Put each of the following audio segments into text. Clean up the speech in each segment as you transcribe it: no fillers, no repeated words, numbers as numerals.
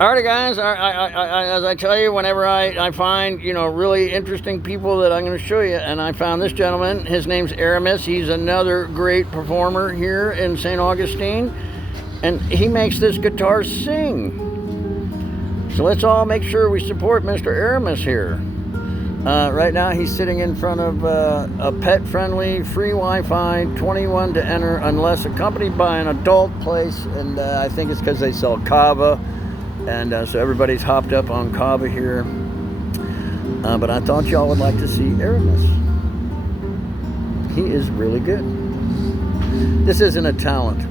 Alrighty, guys. As I tell you, whenever I find really interesting people that I'm going to show you, and I found this gentleman. His name's Aramis. He's another great performer here in St. Augustine, and he makes this guitar sing. So let's all make sure we support Mr. Aramis here. Right now, he's sitting in front of a pet-friendly, free Wi-Fi, 21 to enter, unless accompanied by an adult place, and I think it's because they sell kava. And so everybody's hopped up on kava here. But I thought y'all would like to see Aramis. He is really good. This isn't a talent.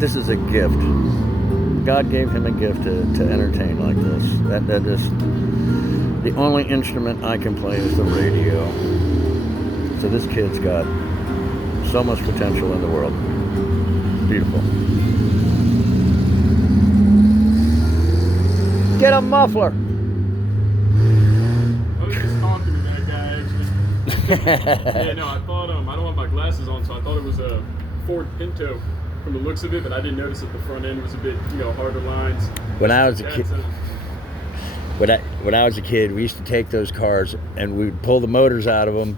This is a gift. God gave him a gift to entertain like this. That is the only instrument I can play is the radio. So this kid's got so much potential in the world. Beautiful. Get a muffler. I was just talking to that guy actually. Yeah, no, I thought I don't have my glasses on, so I thought it was a Ford Pinto from the looks of it, but I didn't notice that the front end was a bit, harder lines. When I was a kid, when I was a kid, we used to take those cars and we would pull the motors out of them,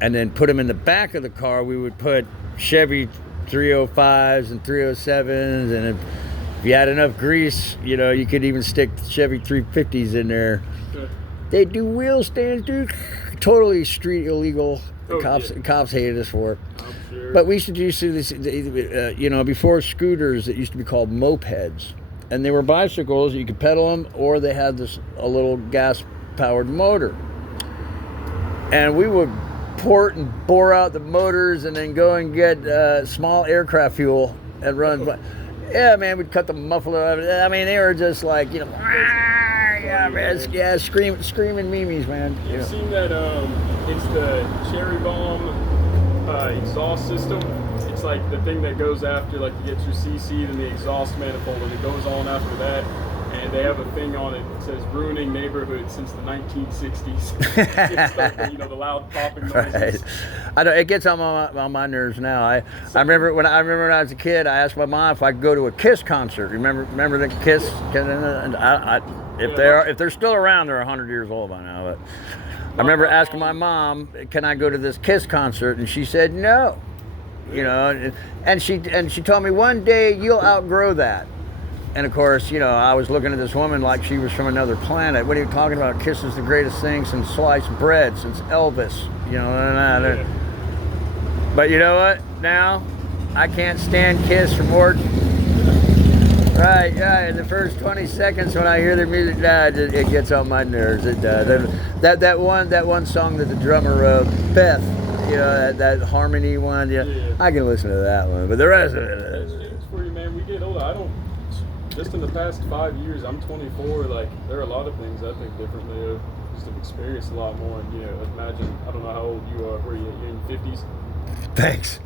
and then put them in the back of the car. We would put Chevy 305s and 307s, and if you had enough grease, you could even stick Chevy 350s in there. Okay. They do wheel stands, dude. Totally street illegal. Cops hated us for it. I'm sure. But we used to do this, before scooters, it used to be called mopeds. And they were bicycles. You could pedal them, or they had a little gas-powered motor. And we would port and bore out the motors and then go and get small aircraft fuel and run. Oh. Yeah, man, we'd cut the muffler out of it. I mean, they were just like, screaming memes, man. You've seen that, it's the Cherry Bomb exhaust system. It's like the thing that goes after, like, you get your CC, then the exhaust manifold, and it goes on after that. And they have a thing on it that says ruining neighborhoods since the 1960s. It's like, the loud popping noises. Right. I know it gets on my nerves now. I remember when I was a kid, I asked my mom if I could go to a Kiss concert. Remember the Kiss? And if they're still around, they're 100 years old by now. But I remember asking my mom, "Can I go to this Kiss concert?" And she said no. And she told me one day you'll outgrow that. And of course, I was looking at this woman like she was from another planet. What are you talking about? Kiss is the greatest thing since sliced bread, since Elvis. Yeah. But you know what? Now, I can't stand Kiss for more. Right. In the first 20 seconds when I hear their music, it gets on my nerves. It does. That one song that the drummer wrote, Beth. That harmony one. Yeah. I can listen to that one, but the rest of it. It's for you, man. We get older. Just in the past 5 years, I'm 24. Like, there are a lot of things I think differently. Just have experienced a lot more. And imagine, I don't know how old you are. Were you in your 50s? Thanks.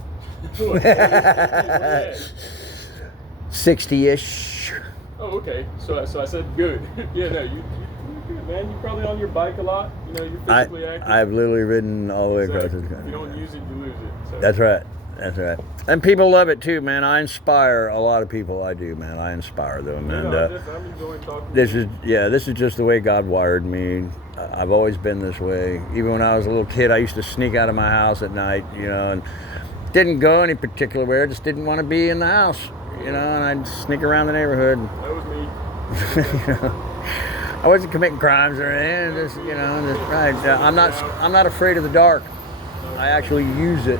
60-ish. Oh, okay. So I said good. Yeah, no, you're good, man. You're probably on your bike a lot. You're physically active. I've literally ridden all the way across this country. If you don't use it, you lose it. So. That's right. And people love it too, man. I inspire a lot of people. I do, man. I inspire them. Yeah, and I'm enjoying talking to you. This is just the way God wired me. I've always been this way. Even when I was a little kid, I used to sneak out of my house at night, and didn't go any particular where. Just didn't want to be in the house, and I'd sneak around the neighborhood. That was me. I wasn't committing crimes or anything. Right. I'm not afraid of the dark. I actually use it.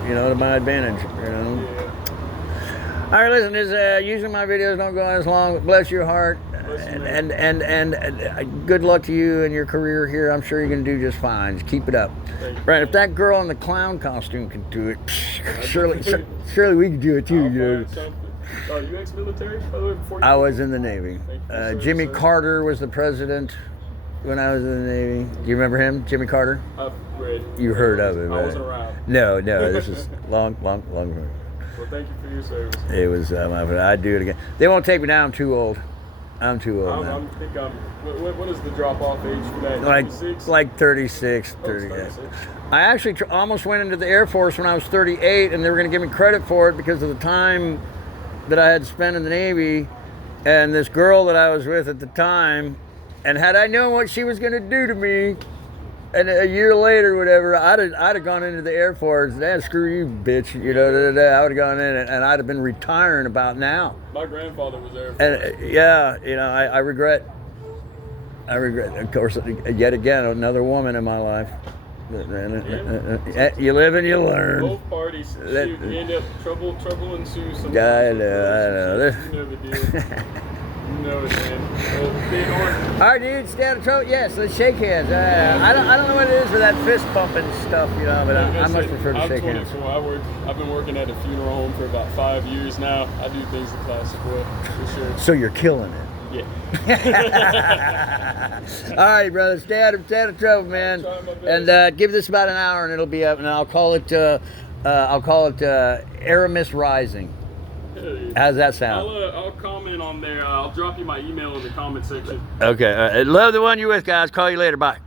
To my advantage, Yeah. All right, listen, usually my videos don't go as long, but bless your heart, and good luck to you and your career here. I'm sure you're going to do just fine. Just keep it up. Right, if that girl in the clown costume can do it, surely we can do it too. Are you ex-military, by the way, before you I was in the Navy. Jimmy Carter was the president when I was in the Navy. Do you remember him, Jimmy Carter? I've read. You heard of him, right? I wasn't around. No, this is long. Well, thank you for your service. It was, I'd do it again. They won't take me down. I'm too old. I'm too old now. What is the drop-off age for that? Like 36, 38. I actually almost went into the Air Force when I was 38, and they were going to give me credit for it because of the time that I had spent in the Navy. and this girl that I was with at the time, and had I known what she was going to do to me, and a year later, whatever, I'd have gone into the Air Force. Screw you, bitch. You know, I would have gone in, and I'd have been retiring about now. My grandfather was Air Force. And yeah, you know, I regret. Of course, yet again, another woman in my life. You live and you learn. Both parties. Shoot, you end up trouble ensues sometimes. I know. You know the deal. You know it, man. All right, dude, stay out of trouble. Yes, let's shake hands. I don't know what it is for that fist pumping stuff, you know, but I much prefer to shake hands. I'm 24. I've been working at a funeral home for about 5 years now. I do things the classic way, for sure. So you're killing it. Yeah. All right, brother. Stay out of trouble, man. And give this about an hour, and it'll be up. And I'll call it Aramis Rising. How's that sound? I'll comment on there. I'll drop you my email in the comment section. Okay. Love the one you're with, guys. Call you later. Bye.